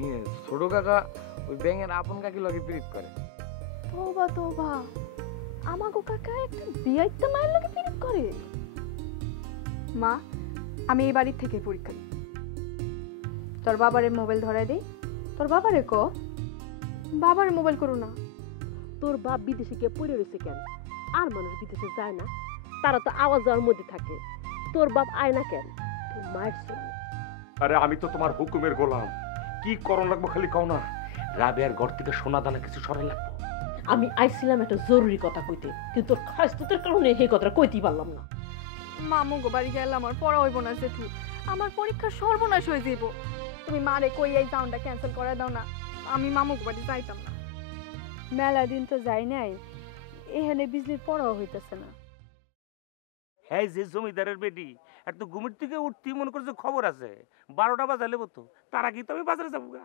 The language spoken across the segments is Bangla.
নিয়ে ছোট কাকা ওই ব্যাঙের আপন কাকি লগে পিরিত করে। তোবা তোবা, আমাগো কাকা একটা বিয়াইতে মায়ের লগে পিরিত করে। মা, আমি এই বাড়ির থেকে পরীক্ষা দিই। তোর বাবারে মোবাইল ধরাই দেই। তোর বাবারে ক, বাবারে মোবাইল করো না। তোর বাপ বিদেশে গিয়ে পড়ে রয়েছে কেন? আর মানুষ বিদেশে যায় না, তারা তো আওয়াজ যাওয়ার মধ্যে থাকে। তোর বাপ আয় না কেন? তোর মায়ের ছিল। আরে আমি তো তোমার হুকুমের গোলাম, কি করণ লাগবো খালি কও না। রাবেয়ার ঘর থেকে সোনা দানা কিছু সরাই লাগবো। আমি আইছিলাম একটা জরুরি কথা কইতে, কিন্তু তোর খাসতের কারণে এই কথাটা কইতেই পারলাম না। মামু গো বাড়ি গেলে আমার পড়া হইব না জেঠু, আমার পরীক্ষা সর্বনাশ হয়ে যাইব। তুমি মারে কই এই সাউন্ডটা ক্যান্সেল করে দাও না, আমি মামু গো বাড়ি যাইতাম না। মেলা দিন তো যাই নাই, এখানে বিজলির পড়াও হইতেছে না। হ্যাঁ, যে জমিদারের বেটি একটু ঘুমের থেকে উঠতেই মনে করছে খবর আছে, 12টা বাজালে বতো, তার আগে তো আমি বাজারে যাবো গা।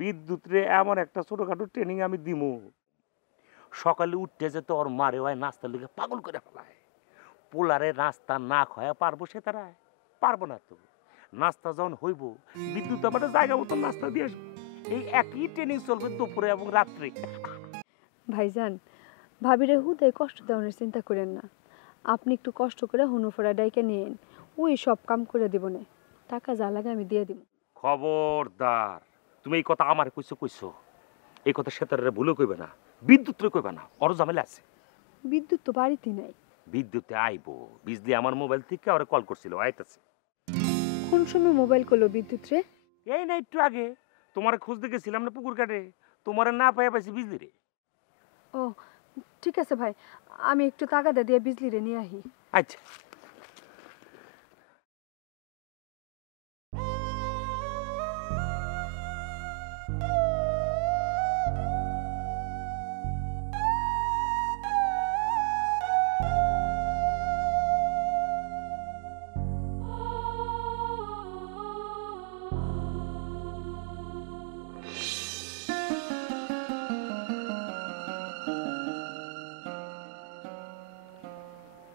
বিদ্যুৎ রে এমন একটা ছোটখাটো ট্রেনিং আমি দিমু, সকালে উঠতে যেতে ওর মারে হয় নাস্তার লিগে পাগল করে ফেলায়। পোলারে নাস্তা না খাওয়া পারবো সে তারা? পারবো না তো। নাস্তা যখন হইব, বিদ্যুৎ আমার জায়গা মতো নাস্তা দিয়ে আসবো। এই একই ট্রেনিং চলবে দুপুরে এবং রাত্রে। ভাইজান, ভাবিরে হুদায় কষ্ট দেওয়ার চিন্তা করেন না। আপনি একটু কষ্ট করে হুনুফরা ডাইকে নিয়েন, ওই সব কাম করে দিব না। টাকা যা লাগে আমি দিয়ে দিব। খবরদার, তুমি এই কথা আমার কইছো, এই কথা সেতারে ভুলে কইবে না, বিদ্যুৎ রে কইবে না, ওর ঝামেলা আছে। বিদ্যুৎ তো বাড়িতে নাই। বিদ্যুতে আইবো, বিজলি আমার মোবাইল থেকে ওরে কল করছিল, আইতাছে। কোন সময় মোবাইল করলো বিদ্যুৎ রে? এই না একটু আগে তোমার খুঁজতে গেছিলাম না পুকুর কাটে, তোমার না পাইয়া পাইছি বিজলি রে। ও ঠিক আছে ভাই, আমি একটু তাগাদা দিয়ে বিজলি রে নিয়ে আহি। আচ্ছা।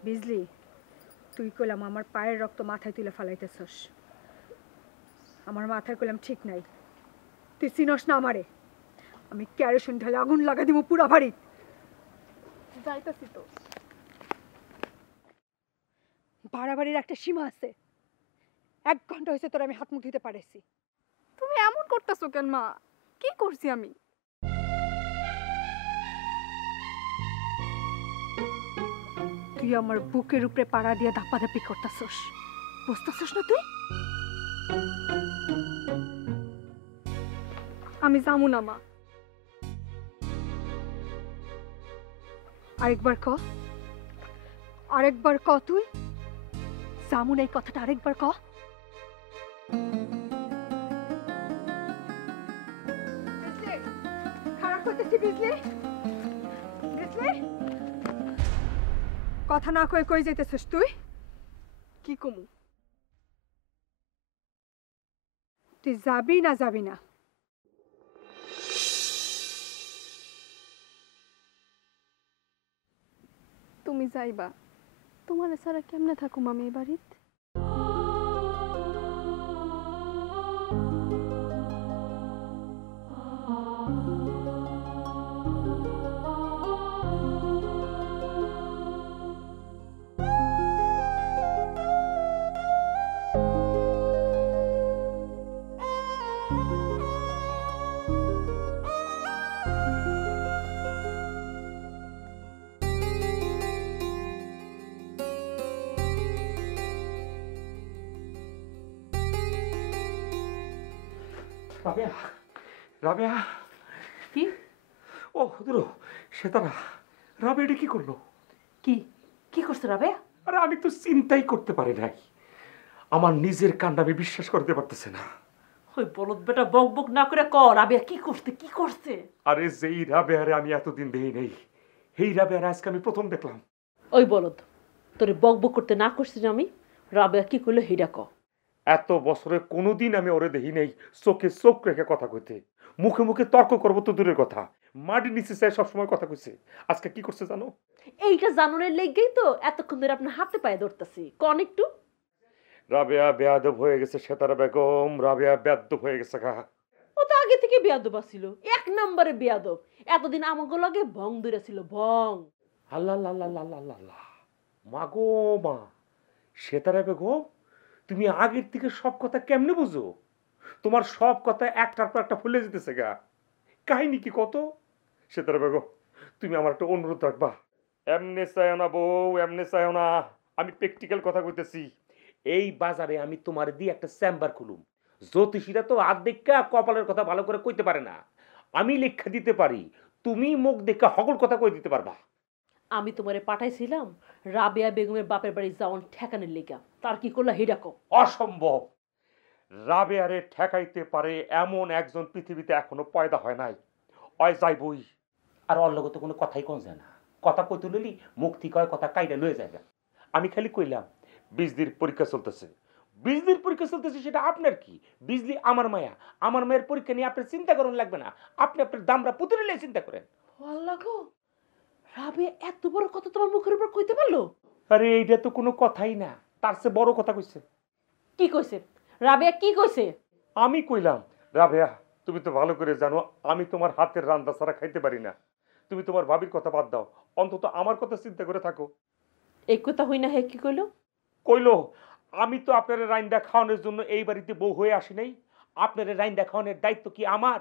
বিজলি, তুই কইলাম আমার পায়ের রক্ত মাথায় তুলে ফালাইতেছস। আমার মাথায় কইলাম ঠিক নাই। তুই চিনস না আমারে, আমি কেরোসিন ঢালে আগুন লাগা দিব পুরা বাড়ি। যাইতাছি তো। বাড়াবাড়ির একটা সীমা আছে। 1 ঘন্টা হয়েছে তোর আমি হাত মুখ দিতে পারেছি। তুমি এমন করতেছো কেন মা? কি করছি আমি? তুই আমার বুকের উপরে পাড়া দিয়ে ধাপ্পাধাপি করতেছস, বুঝতেছস না তুই? আমি যামু না মা। আরেকবার ক, আরেকবার ক, তুই যামু না এই কথাটা আরেকবার ক। খারাপ করতেছি বিজলি, বিজলি। কথা না কয়ে কই যাইতেছিস তুই? কি কমু? তুই যাবি না যাবি না? তুমি যাইবা, তোমার ছাড়া কেমনে থাকুম আমি এই বাড়িতে? রাবেয়া, রাবেয়া। কি? ও দূর, সেতারা রাবেয়াটা কি করলো? কি কি করছে রাবেয়া? আরে আমি তো চিন্তাই করতে পারি নাই, আমার নিজের কাণ্ড আমি বিশ্বাস করতে পারতেছে না। ওই বলদ বেটা বক বক না করে ক, রাবেয়া কি করছে কি করছে? আরে যেই রাবেয়ারে আমি এতদিন দেখি নেই, এই রাবেয়ারে আজকে আমি প্রথম দেখলাম। ওই বলদ, তোরে বক বক করতে না করছি না আমি? রাবেয়া কি করলো হেডা ক। এত বছরে কোনোদিন আমি ওরে দেখি নেই চোখে চোখ রেখে কথা কইতে, মুখে মুখে তর্ক করবো তো দূরের কথা, মাটির নিচে চাই সবসময় কথা কইছে। আজকে কি করছে জানো? এইটা জানুনের লেগেই তো এতক্ষণ ধরে আপনার হাতে পায়ে ধরতেছি, কন একটু। রাবেয়া বেয়াদব হয়ে গেছে, সেতারা বেগম রাবেয়া বেয়াদব হয়ে গেছে গা। ও আগে থেকে বেয়াদব ছিল, এক নম্বরে বেয়াদব। এতদিন আমাকে লগে ভং ধরে ছিল, ভং। আল্লাহ আল্লাহ আল্লাহ আল্লাহ আল্লাহ আল্লাহ। মা গো মা, সেতারা বেগম, তুমি আগের থেকে সব কথা কেমনে বুঝো? তোমার সব কথা একটার পর একটা ফুলে যেতেছে গা। কাহিনী কি কত? সেতারা বেগম, তুমি আমার একটা অনুরোধ রাখবা। এমনে চাইও না বউ, এমনে চাইও না। আমি প্র্যাকটিক্যাল কথা কইতেছি। এই বাজারে আমি তোমার দিয়ে একটা চেম্বার খুলুম। জ্যোতিষীরা তো আর্ধেকা কপালের কথা ভালো করে কইতে পারে না, আমি লেখা দিতে পারি। তুমি মুখ দেখা সকল কথা কই দিতে পারবা। আমি তোমারে পাঠাইছিলাম রাবেয়া বেগমের বাপের বাড়ি যাওয়ান ঠেকানের লেগা, তার কি করলা হেডা কও। অসম্ভব। রাবেয়ারে ঠেকাইতে পারে এমন একজন পৃথিবীতে এখনো পয়দা হয় নাই। অয় যাই বই। আর ওর লগে তো কোনো কথাই কম যায় না। কথা কইতে লইলি মুখ থেকে কয় কথা কাইটা লয়ে যায়। আমি খালি কইলাম বিজলির পরীক্ষা চলতেছে। বিজলির পরীক্ষা চলতেছে সেটা আপনার কি? বিজলি আমার মায়া, আমার মায়ের পরীক্ষা নিয়ে আপনার চিন্তা করুন লাগবে না। আপনি আপনার দামরা পুতুলে নিয়ে চিন্তা করেন। আল্লাহ গো, রাবেয়া এত বড় কথা তোমার মুখের উপর কইতে পারলো? আরে এইটা তো কোনো কথাই না, তার চেয়ে বড় কথা কইছে। কি কইছে রাবেয়া, কি কইছে? আমি কইলাম, রাবেয়া তুমি তো ভালো করে জানো আমি তোমার হাতের রান্না ছাড়া খাইতে পারি না। তুমি তোমার ভাবির কথা বাদ দাও, অন্তত আমার কথা চিন্তা করে থাকো। এই কথা হই না, হে কি কইলো? কইলো আমি তো আপনার রাইন্দা খাওয়ানোর জন্য এই বাড়িতে বউ হয়ে আসি নাই। আপনার রাইন্দা খাওয়ানোর দায়িত্ব কি আমার?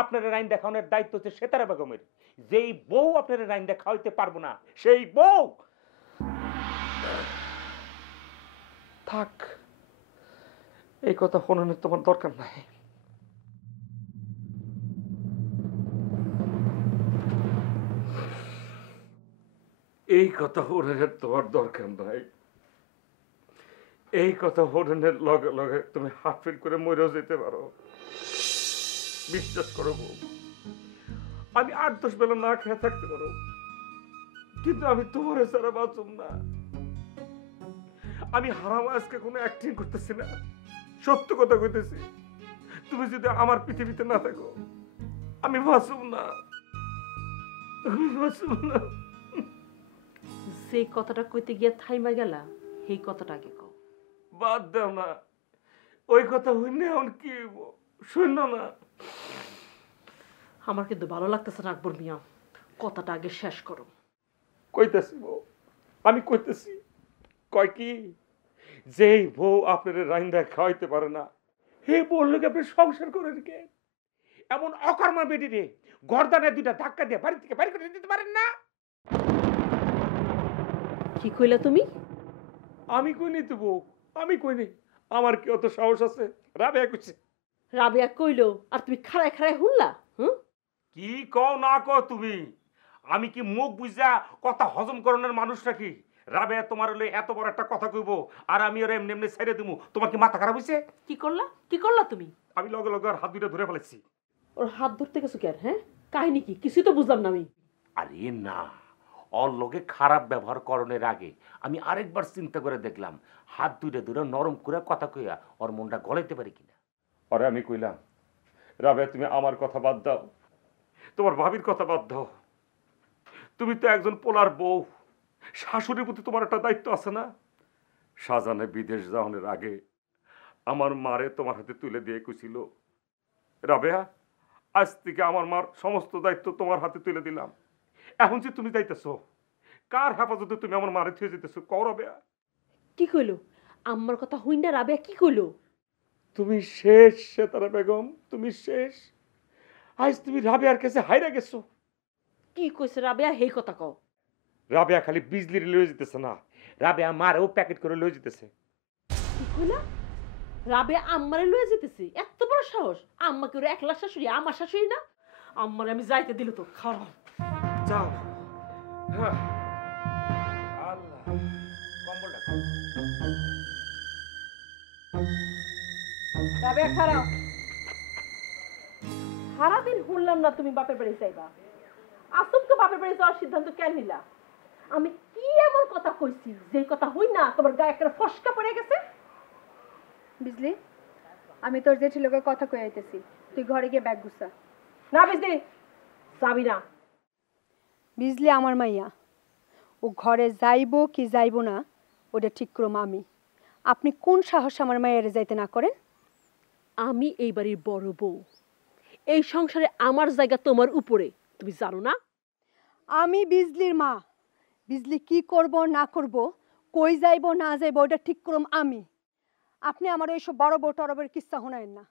আপনার রাইন্দা খাওয়ানোর দায়িত্ব হচ্ছে সেতারা বেগমের। যেই বউ আপনার রাইন্দা খাওয়াইতে পারবো না সেই বউ থাক। এই কথা শোনানোর তোমার দরকার নাই। এই কথা শোনানোর তোমার দরকার নাই। এই কথা শোনানোর লগে লগে তুমি হাত ফিল করে মরেও যেতে পারো। বিশ্বাস করো বউ, আমি ৮-১০ বেলা না খেয়ে থাকতে পারো, কিন্তু আমি তোমার ছাড়া বাঁচুম না। আমি হারাম আজকে কোনো অ্যাক্টিং করতেছি না, সত্য কথা কইতেছি। তুমি যদি আমার পৃথিবীতে না থাকো আমি বাঁচুম না, আমি বাঁচুম না। যে কথাটা কইতে গিয়া থাইমা গেলা, সেই কথাটা আগে কও। বাদ দাও না, ওই কথা হইলে এখন কি শূন্য না। আমার কিন্তু ভালো লাগতেছে না আকবর মিয়া, কথাটা আগে শেষ করো। কইতেছি বউ, আমি কইতেছি। কয় কি, যেই বউ আপনার রাইন্দা খাওয়াইতে পারে না হে বললো কি আপনি সংসার করেন কে? এমন অকর্মা বেটি রে গর্দানে দুইটা ধাক্কা দিয়ে বাড়ি থেকে বাড়ি করে দিতে পারেন না? কি কইলা তুমি? আমি কইনি তো বউ, আমি কইনি। আমার কি অত সাহস আছে? রাবেয়া কইছে। রাবেয়া কইলো আর তুমি খাড়ায় খাড়ায় হুনলা? কি কও না কও তুমি? আমি কি মুখ বুঝা কথা হজম করণের মানুষ নাকি? রাবেয়া তোমার হলে এত বড় একটা কথা কইব আর আমি ওর এমনি এমনি ছেড়ে দিমু? তোমার কি মাথা খারাপ হইছে? কি করলা, কি করলা তুমি? আমি লগে লগে আর হাত দুইটা ধরে ফেলেছি। ওর হাত ধরতে গেছো কেন? হ্যাঁ, কাহিনী কি? কিছুই তো বুঝলাম না আমি। আরে না, ওর লগে খারাপ ব্যবহার করণের আগে আমি আরেকবার চিন্তা করে দেখলাম হাত দুইটা ধরে নরম করে কথা কইয়া ওর মনটা গলাইতে পারি কিনা। আরে আমি কইলাম, রাবেয়া তুমি আমার কথা বাদ দাও, তোমার ভাবির কথা বাদ দাও। তুমি তো একজন পোলার বউ, শাশুড়ির প্রতি তোমার একটা দায়িত্ব আছে না? শাহজাহানে বিদেশ যাওয়ানোর আগে আমার মারে তোমার হাতে তুলে দিয়ে কইছিল, রাবেয়া আজ থেকে আমার মার সমস্ত দায়িত্ব তোমার হাতে তুলে দিলাম। এখন যে তুমি যাইতেছো, কার হেফাজতে তুমি আমার মারে থুয়ে যেতেছো কও রাবেয়া? কি কইলো? আমার কথা হই না, রাবেয়া কি কইলো? তুমি শেষ সেতারা বেগম, তুমি শেষ। আজ তুমি রাবেয়ার কাছে হাইরা গেছো। কি কইছে রাবেয়া, সেই কথা কও। রাবেয়া খালি বিজলির লয়ে যেতেছে না, রাবেয়া মারেও প্যাকেট করে লয়ে যেতেছে। কি কইলা? রাবেয়া আম্মারে লয়ে যেতেছে? এত বড় সাহস! আম্মাকে ওর একলা শাশুড়ি, আমার শাশুড়ি না? আম্মারে আমি যাইতে দিল তো খারাপ। যাও। হ্যাঁ। আল্লাহ, কম্বলটা দাও। রাবেয়া খারাপ। সারাদিন শুনলাম না তুমি বাপের বাড়ি যাইবা। আসুমকে বাপের বাড়ি যাওয়ার সিদ্ধান্ত কেন নিলা? আমি কি এমন কথা কইছি যে কথা হই না তোমার গায়ে একটা ফসকা পড়ে গেছে? বিজলি, আমি তোর জেঠি লোকের কথা কই আইতেছি, তুই ঘরে গিয়ে ব্যাগ গুছা। না বিজলি, যাবি না। বিজলি আমার মাইয়া, ও ঘরে যাইবো কি যাইবো না ওটা ঠিক করম আমি। আপনি কোন সাহস আমার মাইয়ারে যাইতে না করেন? আমি এই বাড়ির বড় বউ, এই সংসারে আমার জায়গা তোমার উপরে, তুমি জানো না? আমি বিজলির মা। বিজলি কি করব না করব, কই যাইব না যাইব ওটা ঠিক করম আমি। আপনি আমার ওইসব বড় বউ টরবের কিচ্ছা শোনায়েন না।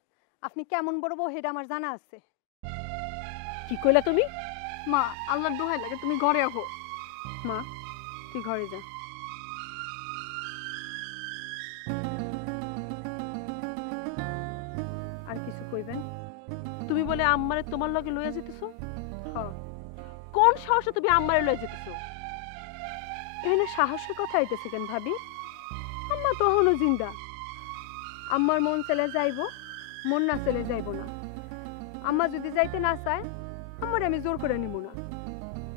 আপনি কেমন বড় বউ সেটা আমার জানা আছে। কি কইলা তুমি? মা আল্লাহর দোহাই লাগে তুমি ঘরে আহো। মা তুই ঘরে যা। আর কিছু কইবেন? তুমি বলে আম্মারে তোমার লগে লইয়া যেতেছো? হ্যাঁ। কোন সাহসে তুমি আম্মারে লইয়া যেতেছো? এখানে সাহসের কথা আইতেছে কেন ভাবি? আম্মা তখনও জিন্দা। আম্মার মন চলে যাইব, মন না চলে যাইব না। আম্মা যদি যাইতে না চায় আম্মার আমি জোর করে নিব না।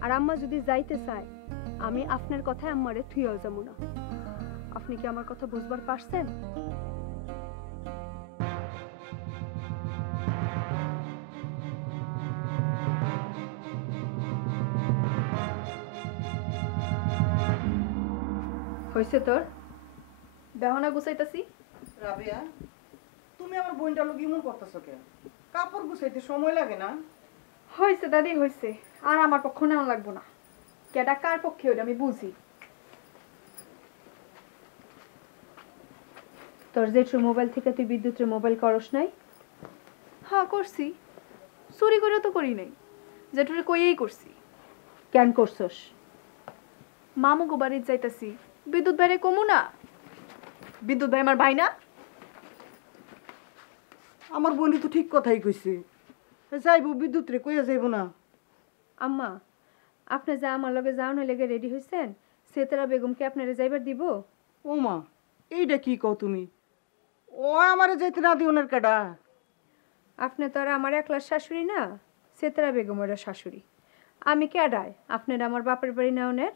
আর আম্মা যদি যাইতে চায় আমি আপনার কথায় আম্মারে থুইয়াও যাবো না। আপনি কি আমার কথা বুঝবার পারছেন? হইছে তোর? দেহনা গুছাইতাছি। রাবেয়া, তুমি আমার বোনটা লোক ইমন করতেছো কেন? কাপড় গুছাইতে সময় লাগে না? হইছে দাদি হইছে, আর আমার পক্ষ নেওয়া লাগবো না। কেডা কার পক্ষে ওটা আমি বুঝি। তোর জেঠুর মোবাইল থেকে তুই বিদ্যুতের মোবাইল করস নাই? হ্যাঁ করছি, চুরি করে তো করি নাই, জেঠুরে কইয়েই করছি। কেন করছস? মামুগো বাড়ির যাইতাছি, বিদ্যুৎ ভাইরে কমু না? বিদ্যুৎ ভাই আমার ভাই না? আমার বোনই তো ঠিক কথাই কইছে, যাইবো বিদ্যুৎ রে, কইয়া যাইবো না। আম্মা আপনি যা আমার লগে যাওয়ানো লেগে রেডি হইছেন, সেতারা বেগমকে আপনারে যাইবার দিব? ও মা, এইটা কি কও তুমি? ও আমারে যাইতে না দিও না কাডা? আপনি তো আর আমার একলার শাশুড়ি না, সেতারা বেগমের শাশুড়ি। আমি কেডায় আপনার আমার বাপের বাড়ি নেওনের?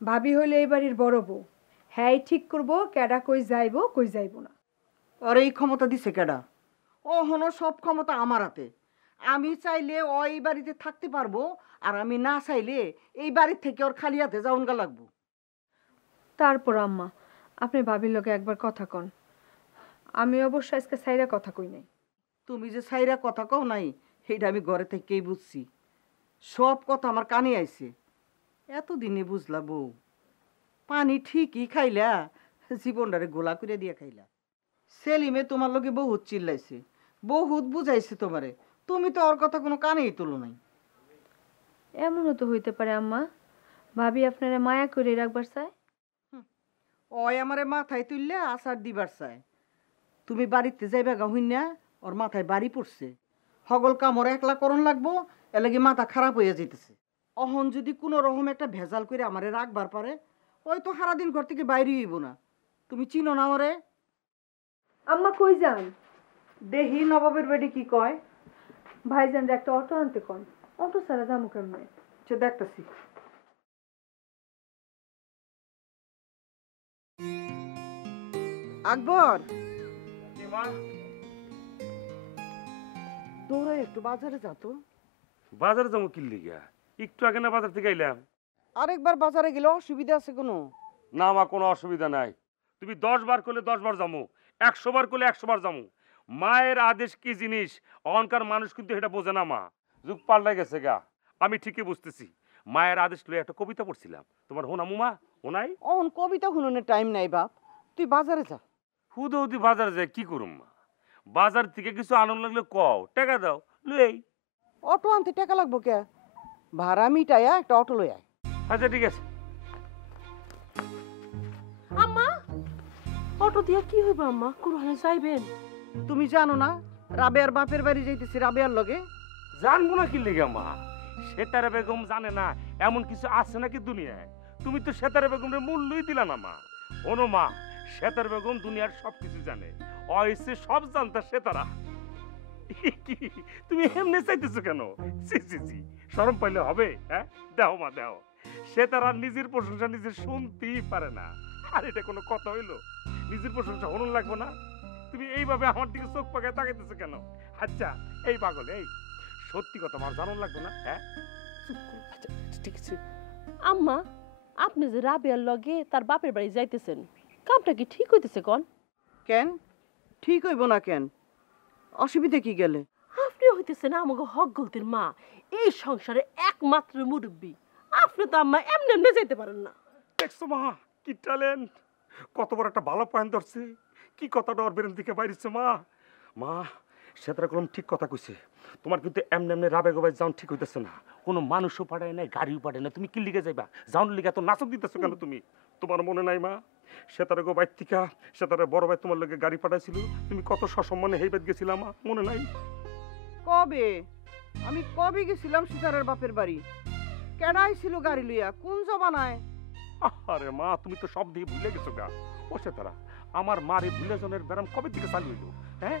ভাবি হইলে এই বাড়ির বড় বউ, হ্যাঁ ঠিক করবো কেডা কই যাইব কই যাইব না। আর এই ক্ষমতা দিছে কেডা? ও হনো সব ক্ষমতা আমার হাতে। আমি চাইলে ও এই বাড়িতে থাকতে পারবো, আর আমি না চাইলে এই বাড়ির থেকে ওর খালি হাতে যাওনগা লাগবো। তারপর আম্মা আপনি ভাবির লগে একবার কথা কন। আমি অবশ্য আজকে সাইরা কথা কই নাই। তুমি যে সাইরা কথা কও নাই, সেইটা আমি ঘরে থেকেই বুঝছি। সব কথা আমার কানে আইছে। এতদিনে বুঝলা বউ, পানি ঠিকই খাইলা, জীবনটারে গোলা করে দিয়ে খাইলা। সেলিমে তোমার লগে বহুত চিল্লাইছে, বহুত বুঝাইছে তোমারে, তুমি তো ওর কথা কোনো কানেই তুলো নাই। এমনও তো হইতে পারে আম্মা, ভাবি আপনারা মায়া করে রাখবার চায়। ওই আমারে মাথায় তুললে আচার দিবার চায়। তুমি বাড়িতে যাইবা গা হইনা, ওর মাথায় বাড়ি পড়ছে। হগল কামর একলা করণ লাগবো, এলাকি মাথা খারাপ হইয়া যেতেছে। অহন যদি কোনো রকম একটা ভেজাল করে আমারে রাখবার পারে, ওই তো সারাদিন ঘর থেকে বাইরে হইব না। তুমি চিনো না ওরে? আম্মা কই যান? দেহি নবাবের বেডি কি কয়। ভাইজান একটা অটো আনতে কোন, অটো ছাড়া যাবো কেমনে? সে দেখতেছি। আকবর, দৌড়াই একটু বাজারে যা তো। বাজারে যাবো কিল্লি গিয়া? একটু আগে না বাজার থেকে আইলাম। আরেকবার বাজারে গেলে অসুবিধা আছে কোনো? না মা, কোনো অসুবিধা নাই। তুমি 10 বার করলে 10 বার যামু, 100 বার করলে 100 বার যামু। মায়ের আদেশ কি জিনিস অহংকার মানুষ কিন্তু এটা বোঝে না মা। যুগ পাল্টাই গেছে গা, আমি ঠিকই বুঝতেছি। মায়ের আদেশ লয়ে একটা কবিতা পড়ছিলাম, তোমার হোনামু মা? হোনাই? অন কবিতা শুনোনের টাইম নাই বাপ, তুই বাজারে যা। হুদি বাজারে যায় কি করুম মা? বাজার থেকে কিছু আনন্দ লাগলে কও, টাকা দাও লই। অটো আনতে টাকা লাগবো কে? ভাড়া মিটাইয়া একটা অটো লই আয়। আচ্ছা ঠিক আছে। আম্মা অটো দিয়া কি হইব আম্মা? কোনখানে যাইবেন? তুমি জানো না রাবেয়ার বাপের বাড়ি যাইতেছি রাবেয়ার লগে? জানবো না কি লেগে মা? সেতারা বেগম জানে না এমন কিছু আছে নাকি দুনিয়ায়? তুমি তো সেতারা বেগমের মূল্যই দিলা না মা। ওনো মা, সেতার বেগম দুনিয়ার সবকিছু জানে, অইসে সব জানতা সেতারা। কি তুমি এমনি চাইতেছো কেন? জি জি জি, শরম পাইলে হবে? হ্যাঁ দেও মা দেও। সেতারা নিজের প্রশংসা নিজে শুনতেই পারে না। আর এটা কোনো কথা হইলো? নিজের প্রশংসা হনুন লাগবে না? তুমি এইভাবে আমার দিকে চোখ পাকায় তাকাইতেছো কেন? আচ্ছা এই পাগল, এই সত্যি কথা আমার জানুন লাগবে না? হ্যাঁ আচ্ছা ঠিক আছে। আম্মা আপনি যে রাবেয়ার লগে তার বাপের বাড়ি যাইতেছেন, কামটা কি ঠিক হইতেছে কোন? কেন ঠিক হইব না কেন? অসুবিধা কি গেলে? আপনি হইতেছেন আমাকে হক গলতির মা, এই সংসারে একমাত্র মুরব্বী। আপনি তো আম্মা এমনি এমনি যেতে পারেন না। দেখছো মা কি ট্যালেন্ট, কত বড় একটা ভালো পয়েন্ট ধরছে, কি কথাটা ওর বেরেন দিকে বাইরেছে মা। মা সেতারা কলম ঠিক কথা কইছে, তোমার কিন্তু এমনি এমনি রাবে গোবাই যাও ঠিক হইতেছে না, কোনো মানুষও পাঠায় নাই, গাড়িও পাঠায় না, তুমি কি লিগে যাইবা? যাওন লিগে এত নাচক দিতেছো কেন তুমি? তোমার মনে নাই মা, সেতারা গো বাইর থিকা সেতারা বড় ভাই তোমার লগে গাড়ি পাঠাইছিল, তুমি কত সসম্মানে হেইবাদ গেছিলা মা, মনে নাই? কবে আমি কবে গেছিলাম সীতারের বাপের বাড়ি? কেডাই ছিল গাড়ি লইয়া? কোন জমানায়? আরে মা তুমি তো সব দিয়ে ভুলে গেছো গা। ও সেতারা আমার মারে ভুলে জনের ব্যারাম কবে থেকে চালু হইলো? হ্যাঁ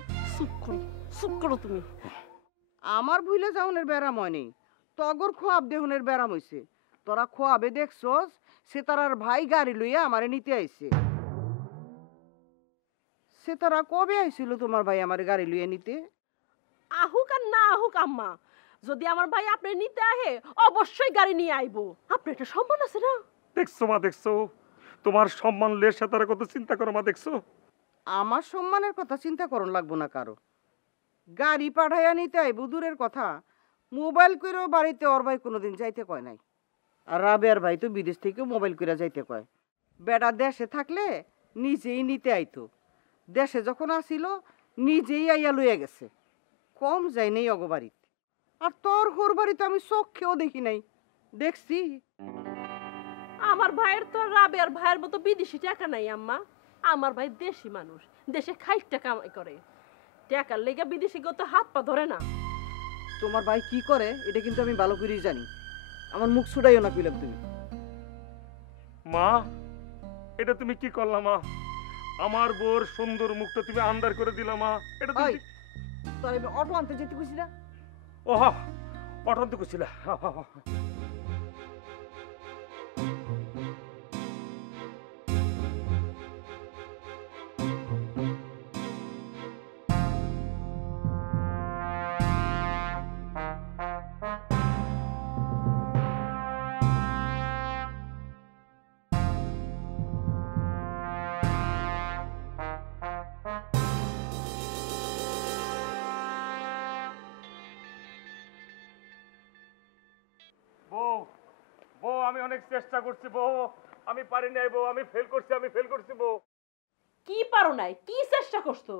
চুপ করো তুমি। আমার ভুলে যাওনের ব্যারাম হয়নি, তগর খোয়াব দেহনের ব্যারাম হইছে। তোরা খোয়াবে দেখছস সেতারার ভাই গাড়ি লইয়া আমারে নিতে আইছে। সেতারা কবে আইছিল তোমার ভাই আমার গাড়ি লইয়া নিতে? আহুক আর না আহুক আম্মা, যদি আমার ভাই আপনি নিতে আহে অবশ্যই গাড়ি নিয়ে আইবো। আপনার একটা সম্মান আছে না? দেখছো মা, দেখছো তোমার সম্মান লে সেতারা কত চিন্তা করো মা, দেখছো? আমার সম্মানের কথা চিন্তা করন লাগবো না কারো। গাড়ি পাঠাইয়া নিতে আইব দূরের কথা, মোবাইল কইরেও বাড়িতে ওর ভাই কোনোদিন যাইতে কয় নাই। আর রাবেয়ার ভাই তো বিদেশ থেকে মোবাইল কইরা যাইতে কয়। বেটা দেশে থাকলে নিজেই নিতে আইতো, দেশে যখন আসিল নিজেই আইয়া লইয়া গেছে, কম যাই নেই অগবাড়িতে। আর তোর হোর বাড়ি তো আমি চোখেও দেখি নাই, দেখছি। আমার ভাইয়ের তো আর রাবেয়ার ভাইয়ের মতো বিদেশি টাকা নাই আম্মা। আমার ভাই দেশি মানুষ, দেশে খাইটা কামাই করে, টাকার লেগে বিদেশি কেউ তো হাত পা ধরে না। তোমার ভাই কি করে এটা কিন্তু আমি ভালো করেই জানি, আমার মুখ ছুটাইও না কইলাম তুমি। মা এটা তুমি কি করলা মা? আমার বোর সুন্দর মুখটা তুমি আন্দার করে দিলা মা, এটা তুমি ওই, তোর আমি অটো আনতে যেতে কইছি না? ওহা অটন্ত করছিলা। বউ বউ আমি অনেক চেষ্টা করছি বউ, আমি পারি নাই বউ, আমি ফেল করছি বউ। কি পারো নাই? কি চেষ্টা করছো?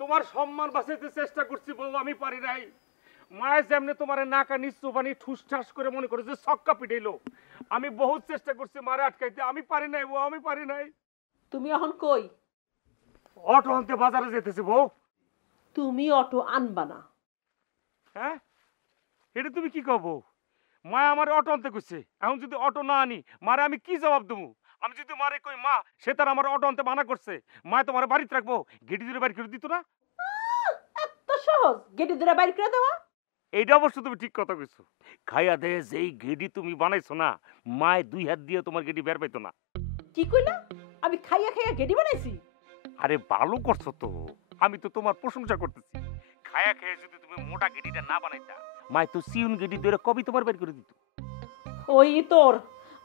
তোমার সম্মান বাঁচাইতে চেষ্টা করছি বউ, আমি পারি নাই। মায়ের যেমনি তোমার নাকা নিচু বানি ঠুস ঠাস করে মনে করে যে ছক্কা পিটাইলো, আমি বহুত চেষ্টা করছি মারে আটকাইতে, আমি পারি নাই বউ, আমি পারি নাই। তুমি এখন কই? অটো আনতে বাজারে যেতেছি বউ। তুমি অটো আনবা না। হ্যাঁ এটা তুমি কি কব? মা আমার অটো আনতে কইছে, এখন যদি অটো না আনি মারে আমি কি জবাব দেবো? আমি যদি মারে কই মা সে তার আমার অটো আনতে মানা করছে, মা তোমার বাড়িতে রাখবো, গেটি ধরে বাড়ি করে দিত না? এত সহজ গেটি ধরে বাইর করে দেওয়া? এইটা অবশ্য তুমি ঠিক কথা কইছো। খাইয়া দে যেই গেডি তুমি বানাইছো না, মায় 2 হাত দিয়ে তোমার গেডি বের পাইতো না। কি কইলা? আমি খাইয়া খাইয়া গেটি বানাইছি? আরে ভালো করছো তো, আমি তো তোমার প্রশংসা করতেছি। খায়া খেয়ে যদি তুমি মোটা গেডিটা না বানাইতা, মায় তো সিউন গেডি ধরে কবি তোমার বের করে দিত। ওই তোর,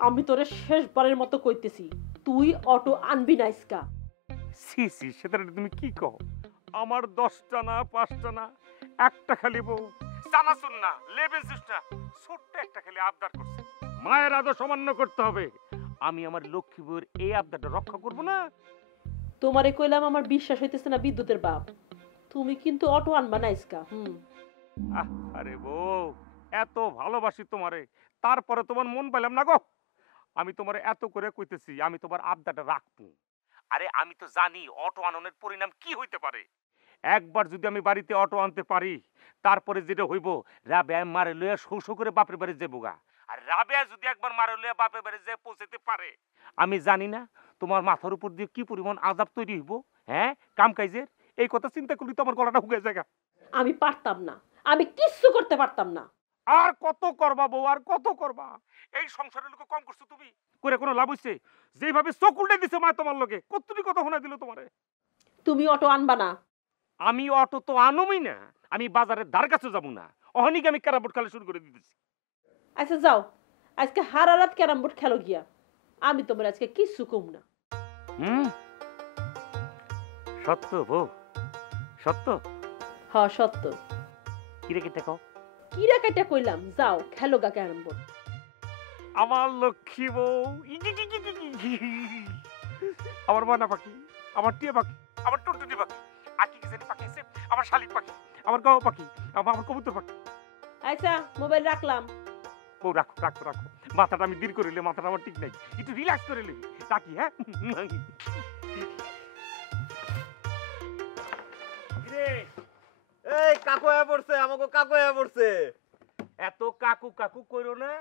আমি তোরে শেষবারের মতো কইতেছি, তুই অটো আনবি না ইসকা। সি সি সেটা তুমি কি কও? আমার 10টা না 5টা না, একটা খালি বউ চানাচুর না লেবেল জুস না, ছোট্ট একটা খালি আবদার করছে, মায়ের আদর সামান্য করতে হবে। আমি আমার লক্ষ্মী বউয়ের এই আবদারটা রক্ষা করব না? তোমারে কইলাম আমার বিশ্বাস হইতেছে না বিদ্যুতের বাপ, তুমি কিন্তু অটো আনবা না ইসকা। আরে বউ এত ভালোবাসি তোমারে, তারপরে তোমার মন পাইলাম না গো। আমি তোমারে এত করে কইতেছি আমি তোমার আবদারটা রাখবো। আরে আমি তো জানি অটো আননের পরিণাম কি হইতে পারে। একবার যদি আমি বাড়িতে অটো আনতে পারি, তারপরে যেটা হইব রাবেয়া মারে লইয়া শৌ শৌ করে বাপের বাড়ি যাবো গা। আর রাবেয়া যদি একবার মারে লইয়া বাপের বাড়ি যেয়ে পৌঁছাতে পারে, আমি জানি না তোমার মাথার উপর দিয়ে কি পরিমাণ আযাব তৈরি হইব। হ্যাঁ কাম কাজের এই কথা চিন্তা করলে তো আমার গলাটা শুকিয়ে যায়। আমি পারতাম না, আমি কিচ্ছু করতে পারতাম না। আর কত করবা বউ, আর কত করবা? এই সংসারের লোক কম করছো তুমি, করে কোনো লাভ হইছে? যেইভাবে চোখ উল্টে দিছে মা তোমার লগে, কতটি কথা শোনা দিল তোমারে। তুমি অটো আনবা না। আমি অটো তো আনমই না, আমি বাজারের ধার কাছে যাবো না, অহনিকে আমি ক্যারাম বোর্ড খেলা শুরু করে দিতেছি। আচ্ছা যাও, আজকে হারা রাত ক্যারাম বোর্ড খেলো গিয়া, আমি তোমার আজকে কিচ্ছু কম না। সত্য বউ, সত্য। হ্যাঁ সত্য। কিরে কেটে কও কিরা কেটে কইলাম যাও খেলো গা ক্যারাম বোর্ড। আমার লক্ষ্মী বউ আমার ময়না পাখি, আমার টিয়া পাখি, আমার টুনটুনি পাখি, আর কি জানি পাখি আছে, আমার শালিক পাখি, আমার গাও পাখি, আমার কবুতর পাখি। আচ্ছা মোবাইল রাখলাম। বউ রাখো রাখো রাখো, মাথাটা আমি দীর্ঘ করিলে মাথাটা আমার ঠিক নাই, একটু রিল্যাক্স করে লই রাখি। হ্যাঁ এই কাকু হয়ে পড়ছে, আমাকে কাকু হয়ে পড়ছে। এত কাকু কাকু কইরো না।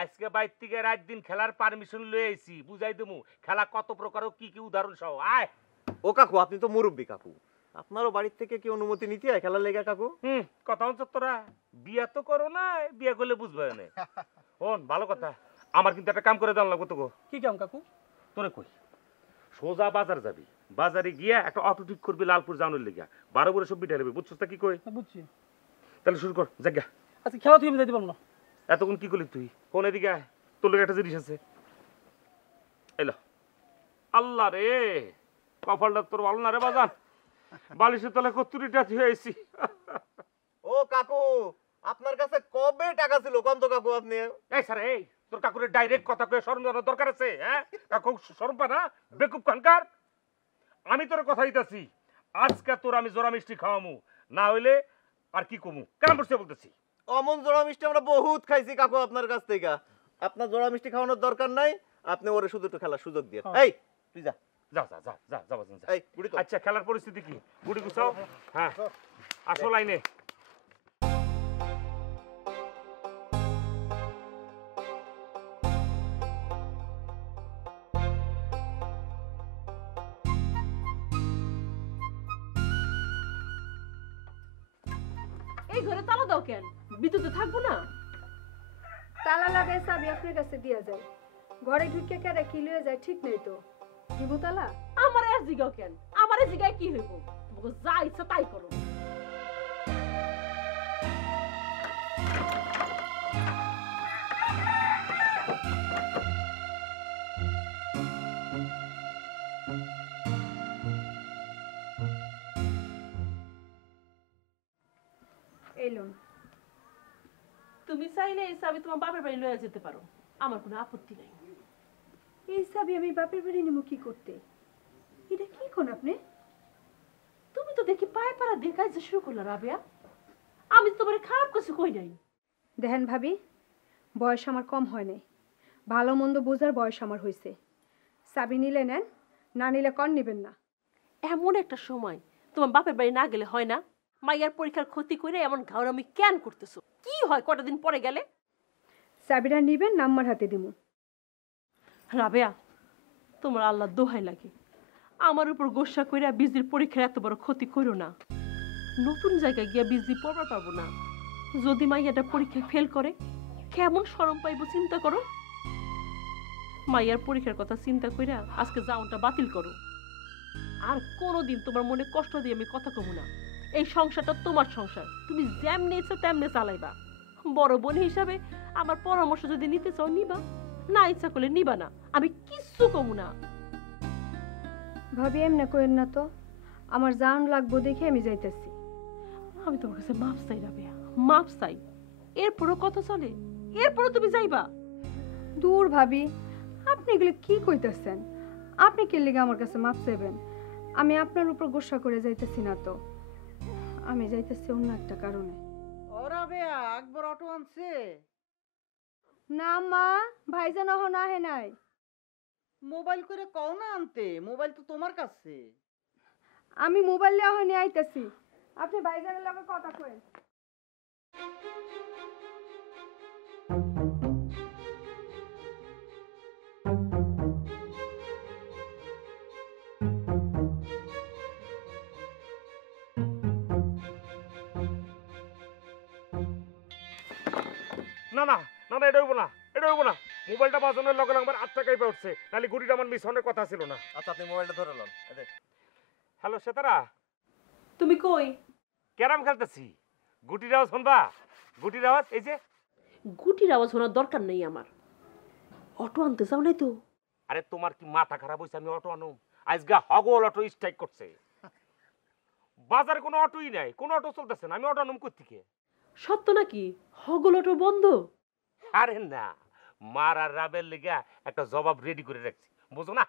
আজকে বাইর থেকে রাত দিন খেলার পারমিশন লয়ে আইছি, বুঝাই দেবো খেলা কত প্রকার কি কি উদাহরণ সহ। আয় ও কাকু, আপনি তো মুরব্বী কাকু, আপনারও বাড়ির থেকে কি অনুমতি নিতে হয় খেলার লেগা কাকু? কথা হচ্ছে তোরা বিয়া তো করো না, বিয়া করলে বুঝবে না। শোন ভালো কথা, আমার কিন্তু একটা কাম করে দেওয়া লাগবে তোকে। কি কাম কাকু? তোরে কই সোজা বাজার যাবি, বাজারে গিয়া একটা অটো ঠিক করবি লালপুর যাওয়ার লেগা, 12 বড় সব বিটা নেবে, বুঝছিস তা কি কই? বুঝছি। তাহলে শুরু কর জায়গা। আচ্ছা খেলা তুই আমি যাইতে পারবো না। এতক্ষণ কি করলি তুই? কোন এদিকে আয়, তোর লেগে একটা জিনিস আছে। এলো আল্লাহ রে, কপালটা তোর ভালো না রে বাজান, বালিশের তলে কতুরিটা হয়েছি। ও কাকু, আপনার কাছে কবে টাকা ছিল কম তো কাকু আপনি? এই স্যার এই তোর কাকুরে ডাইরেক্ট কথা কয়ে শরম দেওয়ার দরকার আছে? হ্যাঁ কাকু শরম পা না, বেকুব কানকার। আমি তোর কথা দিতেছি, আজকে তোর আমি জোড়া মিষ্টি খাওয়ামু, না হইলে আর কি কমু। কেন বসে বলতেছি? অমন জোড়া মিষ্টি আমরা বহুত খাইছি কাকু আপনার কাছ থেকে। আপনার জোড়া মিষ্টি খাওয়ানোর দরকার নাই, আপনি ওরে শুধু একটু খেলার সুযোগ দিয়ে। এই তুই যা যা যা যা যা যা বাজান, যা। এই বুড়ি তো। আচ্ছা খেলার পরিস্থিতি কি? গুড়ি গুছাও। হ্যাঁ আসো লাইনে। এই ঘরে তালা দাও কেন? বিদ্যুতে থাকবো না? তালা লাগাই চাবি আপনার কাছে দিয়া যায়, ঘরে ঢুকে কেডা কি লয়ে যায় ঠিক নেই তো। দিব তালা? আমার আর জিগাও কেন? আমার জিগায় কি হইব? তোমাকে যা ইচ্ছা তাই করো। এলুন তুমি চাইলে এই চাবি তোমার বাপের বাড়ি লয়ে যেতে পারো, আমার কোনো আপত্তি নাই। এই চাবি আমি বাপের বাড়ি নিমু কি করতে? এটা কি কোন আপনি? তুমি তো দেখি পায়ে পাড়া দেখাই যে শুরু করলা রাবেয়া। আমি তো তোমার খারাপ কিছু কই নাই। দেখেন ভাবি, বয়স আমার কম হয় নাই, ভালো মন্দ বোঝার বয়স আমার হয়েছে। চাবি নিলে নেন, না নিলে কর নিবেন না। এমন একটা সময় তোমার বাপের বাড়ি না গেলে হয় না? মাইয়ার পরীক্ষার ক্ষতি করে এমন ঘাওড়ামি কেন করতেছো? কি হয় কটা দিন পরে গেলে? চাবিটা নিবেন, নাম্বার হাতে দিমু। রাবেয়া, তোমার আল্লাহ দোহাই লাগে, আমার উপর গোসা কইরা বিজির পরীক্ষার এত বড় ক্ষতি করো না। নতুন জায়গায় গিয়া বিজি পড়বার পাবো না। যদি মাইয়াটা পরীক্ষায় ফেল করে কেমন শরম পাইবো চিন্তা করো। মাইয়ার পরীক্ষার কথা চিন্তা কইরা আজকে যাওনটা বাতিল করো। আর কোনোদিন তোমার মনে কষ্ট দিয়ে আমি কথা কমু না। এই সংসারটা তোমার সংসার, তুমি যেমনে ইচ্ছা তেমনে চালাইবা। বড় বোন হিসাবে আমার পরামর্শ যদি নিতে চাও নিবা, না ইচ্ছা করলে নিবা না, আমি কিচ্ছু কমু না। ভাবি এমনি কইেন না তো, আমার জান লাগবো দেখে আমি যাইতেছি। আমি তোমার কাছে মাপ চাই রাবেয়া, মাপ চাই। এরপরও কথা চলে? এরপরও তুমি যাইবা? দূর ভাবি, আপনি এগুলো কি কইতেছেন? আপনি কে লিগে আমার কাছে মাপ চাইবেন? আমি আপনার উপর গোসা করে যাইতেছি না তো, আমি যাইতেছি অন্য একটা কারণে। ওরা বে একবার অটো আনছে? না মা, ভাইজান এখন আহে নাই। মোবাইল করে কও না আনতে, মোবাইল তো তোমার কাছে। আমি মোবাইল নিয়ে এখন আইতেছি, আপনি ভাইজানের লগে কথা কইন। না না না না, এটা হইব না, এটা হইব না। মোবাইলটা বাজানোর লগে লগে আমার 8 টাকাই উঠছে, নাহলে ঘড়িটা আমার মিস হওয়ার কথা ছিল না। আচ্ছা আপনি মোবাইলটা ধরে লন। হ্যালো সেতারা, তুমি কই? ক্যারাম খেলতেছি। গুটির আওয়াজ শুনবা? গুটির আওয়াজ এই যে। গুটির আওয়াজ শোনার দরকার নেই আমার। অটো আনতে যাও নাই তো? আরে তোমার কি মাথা খারাপ হইছে? আমি অটো আনুম? আজগা হগল অটো স্ট্রাইক করছে, বাজারে কোনো অটোই নাই, কোনো অটো চলতেছে না, আমি অটো আনুম কই থেকে? সত্য নাকি হগল অটো বন্ধ? আরে না, মার আর রাবের লেগা একটা জবাব রেডি করে রাখছি, বুঝো না?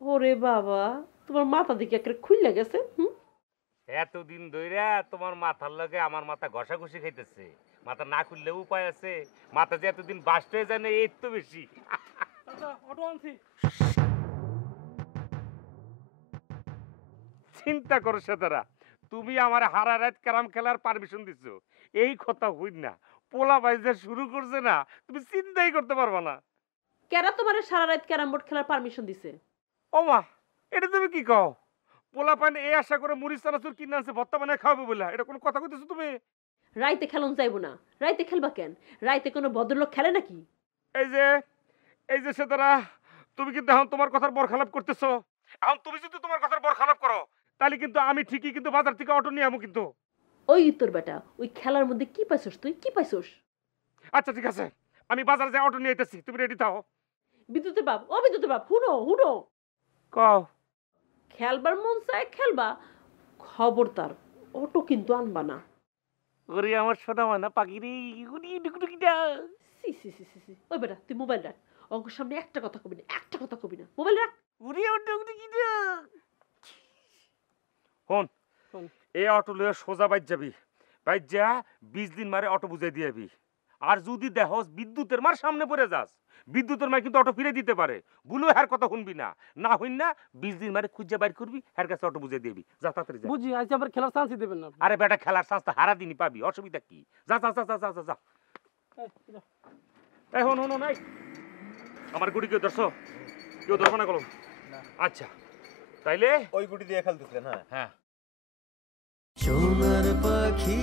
ওরে বাবা, তোমার মাথা দিকে একটা খুইলা গেছে। এতদিন ধইরা তোমার মাথার লগে আমার মাথা ঘষাঘষি খাইতেছে, মাথা না খুললে উপায় আছে? মাথা যে এতদিন বাস্ট হয়ে যায় না, এই তো বেশি। চিন্তা করো সেতারা, তুমি আমার হারা রাত ক্যারাম খেলার পারমিশন দিছো, এই কথা হইন না পোলা বাইজা শুরু করছে না, তুমি চিন্তাই করতে পারবা না। কেরা তোমার সারা রাত ক্যারাম বোর্ড খেলার পারমিশন দিছে? ও মা, এটা তুমি কি কও? পোলা পান এই আশা করে মুড়ি চানাচুর কিনে আনছে ভর্তা বানায় খাওয়াবে বলে, এটা কোনো কথা কইতেছো তুমি? রাইতে খেলন যাইব না? রাইতে খেলবা কেন? রাইতে কোনো ভদ্রলোক খেলে নাকি? এই যে এই যে সেতারা, তুমি কিন্তু এখন তোমার কথার বরখালাপ করতেছো। এখন তুমি যদি তোমার কথার বরখালাপ করো, তাহলে কিন্তু আমি ঠিকই কিন্তু বাজার থেকে অটো নিয়ে আমো কিন্তু। ওই তোর বেটা, ওই খেলার মধ্যে কি পাইছস তুই? কি পাইছস? আচ্ছা ঠিক আছে, আমি বাজারে যাই অটো নিয়ে আইতেছি, তুমি রেডি থাও। বিদ্যুতের বাপ, ও বিদ্যুতের বাপ, হুনো হুনো, কও। খেলবার মন চায় খেলবা, খবরদার অটো কিন্তু আনবা না। ওরে আমার সোনা মানা পাখিরে, উড়ি ডুকডুকিটা। সি সি সি সি সি, ওই বেটা তুই মোবাইল রাখ, অঙ্ক সামনে একটা কথা কবি না, একটা কথা কবি না, মোবাইল রাখ। উড়ি আমার ডুকডুকিটা। হন, হন। এই অটো লয়ে সোজা বাইর যাবি, বাইর যা 20 দিন মারে অটো বুঝাই দিয়াবি। আর যদি দেখস বিদ্যুতের মার সামনে পড়ে যাস, বিদ্যুতের মার কিন্তু অটো ফিরে দিতে পারে, বুলো হার কথা শুনবি না, না হইন না 20 দিন মারে খুঁজে বাইর করবি, হার কাছে অটো বুঝাই দিবি। যা তাড়াতাড়ি যা। বুঝি আজ আবার খেলার চান্সই দেবেন না। আরে বেটা, খেলার চান্স তো হারা দিনই পাবি, অসুবিধা কি? যা যা যা যা যা যা। এই হন হন নাই, আমার গুড়ি কেউ ধরছো? কেউ ধরবো না কলম? আচ্ছা তাইলে ওই গুটি দিয়ে খেলতেছিলেন? হ্যাঁ হ্যাঁ। সোনার পাখি